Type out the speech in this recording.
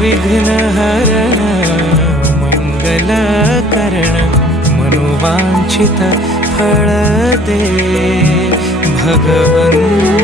विघ्न हरण मंगल करण मनोवांछित फळ दे. भगवंत